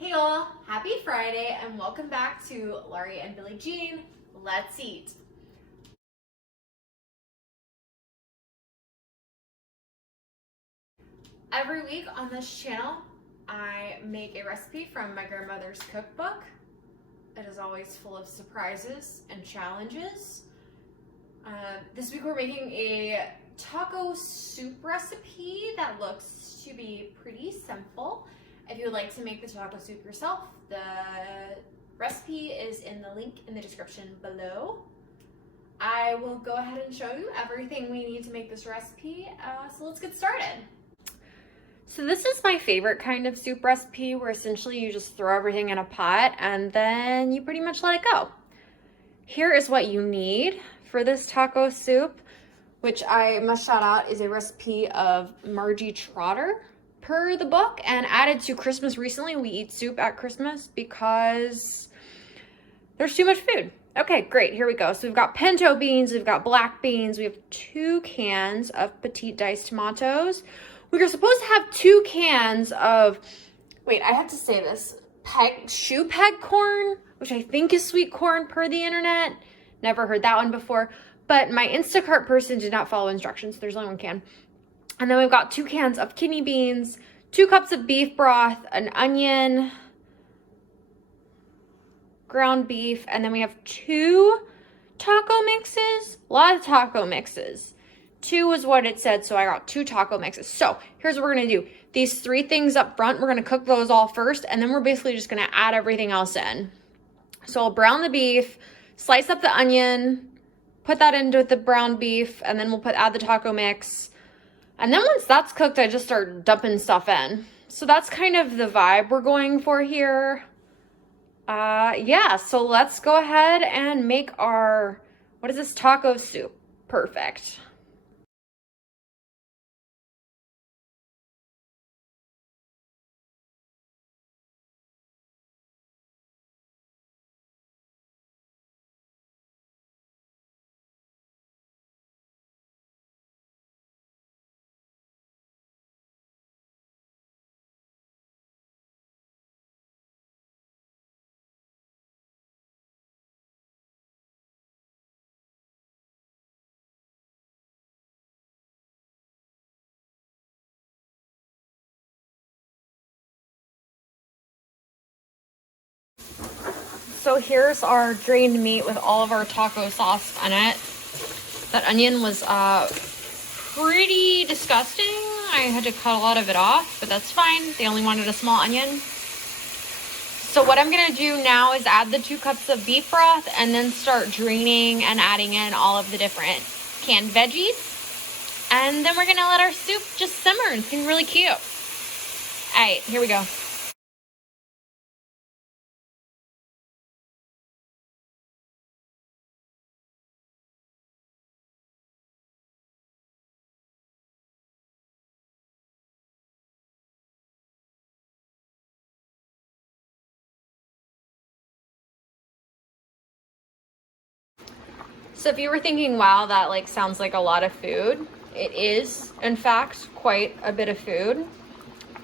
Hey all, happy Friday and welcome back to Laurie and Billie Jean. Let's eat. Every week on this channel, I make a recipe from my grandmother's cookbook. It is always full of surprises and challenges. This week we're making a taco soup recipe that looks to be pretty simple. If you would like to make the taco soup yourself, the recipe is in the link in the description below. I will go ahead and show you everything we need to make this recipe, so let's get started. So this is my favorite kind of soup recipe where essentially you just throw everything in a pot and then you pretty much let it go. Here is what you need for this taco soup, which I must shout out is a recipe of Margie Trotter per the book and added to Christmas recently. We eat soup at Christmas because there's too much food. Okay, great, here we go. So we've got pinto beans, we've got black beans, we have 2 cans of petite diced tomatoes. We are supposed to have 2 cans of, wait, I have to say this, shoe peg corn, which I think is sweet corn per the internet. Never heard that one before, but my Instacart person did not follow instructions. There's only 1 can. And then we've got 2 cans of kidney beans, 2 cups of beef broth, an onion, ground beef, and then we have 2 taco mixes. A lot of taco mixes. 2 was what it said, so I got 2 taco mixes. So here's what we're gonna do. These 3 things up front, we're gonna cook those all first, and then we're basically just gonna add everything else in. So I'll brown the beef, slice up the onion, put that into the brown beef, and then we'll add the taco mix. And then once that's cooked, I just start dumping stuff in. So that's kind of the vibe we're going for here. Yeah, so let's go ahead and make our, what is this, taco soup? Perfect. So here's our drained meat with all of our taco sauce on it. That onion was pretty disgusting. I had to cut a lot of it off, but that's fine. They only wanted a small onion. So what I'm gonna do now is add the 2 cups of beef broth and then start draining and adding in all of the different canned veggies. And then we're gonna let our soup just simmer. It's gonna be really cute. All right, here we go. So if you were thinking, wow, that like sounds like a lot of food, it is, in fact, quite a bit of food.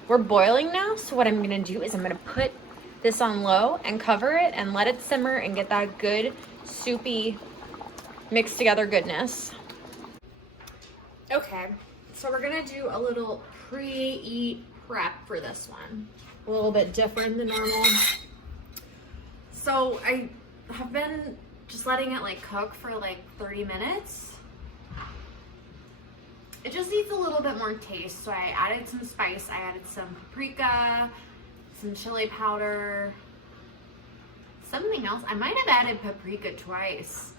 We're boiling now, so what I'm gonna do is I'm gonna put this on low and cover it and let it simmer and get that good, soupy, mixed together goodness. Okay, so we're gonna do a little pre-eat prep for this one. A little bit different than normal. So I have been just letting it like cook for like 30 minutes. It just needs a little bit more taste. So I added some spice. I added some paprika, some chili powder, something else. I might have added paprika twice,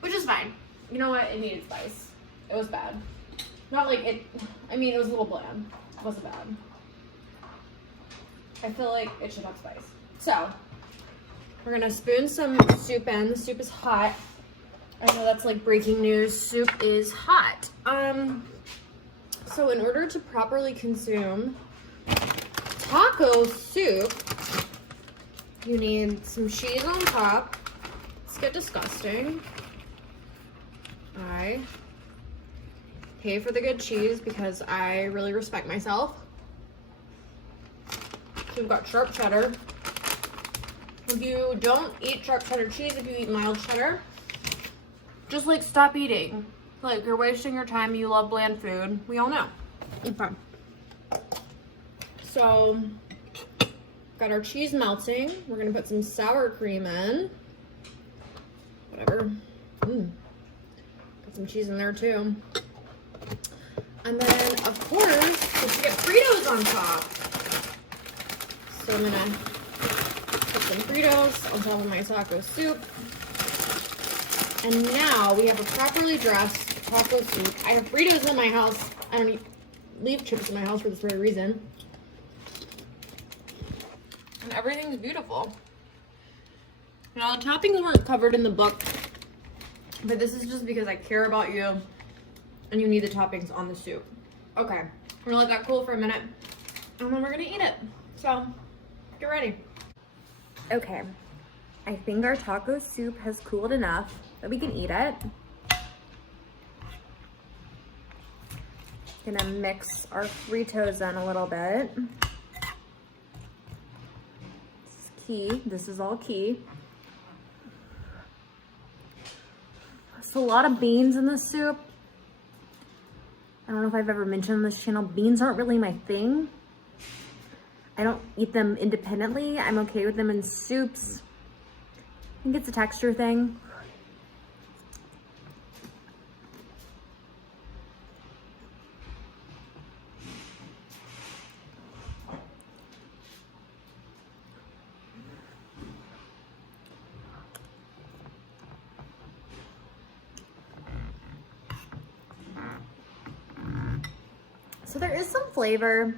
which is fine. You know what? It needed spice. It was bad. Not like it, I mean, it was a little bland. It wasn't bad. I feel like it should have spice. So we're gonna spoon some soup in. The soup is hot. I know that's like breaking news. Soup is hot. So in order to properly consume taco soup, you need some cheese on top. Let's get disgusting. I pay for the good cheese because I really respect myself. So we've got sharp cheddar. If you don't eat sharp cheddar cheese, if you eat mild cheddar, just like stop eating. Like you're wasting your time. You love bland food. We all know. Okay. So got our cheese melting. We're gonna put some sour cream in. Whatever. Got some cheese in there too. And then of course, let's get Fritos on top. So I'm gonna put some Fritos on top of my taco soup. And now we have a properly dressed taco soup. I have Fritos in my house. I don't leave chips in my house for this very reason. And everything's beautiful. Now the toppings weren't covered in the book, but this is just because I care about you and you need the toppings on the soup. Okay, we're gonna let that cool for a minute and then we're gonna eat it. So, get ready. Okay, I think our taco soup has cooled enough that we can eat it. Gonna mix our Fritos in a little bit. This is key. This is all key. There's a lot of beans in this soup. I don't know if I've ever mentioned on this channel, beans aren't really my thing. I don't eat them independently. I'm okay with them in soups. I think it's a texture thing. So there is some flavor,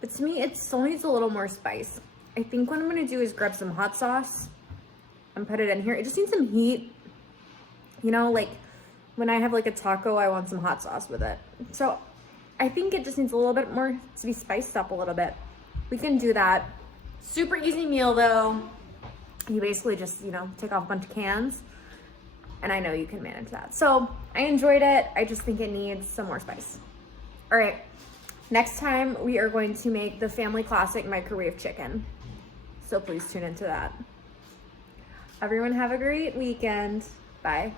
but to me, it still needs a little more spice. I think what I'm gonna do is grab some hot sauce and put it in here. It just needs some heat. You know, like when I have like a taco, I want some hot sauce with it. So I think it just needs a little bit more to be spiced up a little bit. We can do that. Super easy meal though. You basically just, you know, take off a bunch of cans and I know you can manage that. So I enjoyed it. I just think it needs some more spice. All right. Next time, we are going to make the family classic microwave chicken. So please tune into that. Everyone have a great weekend. Bye.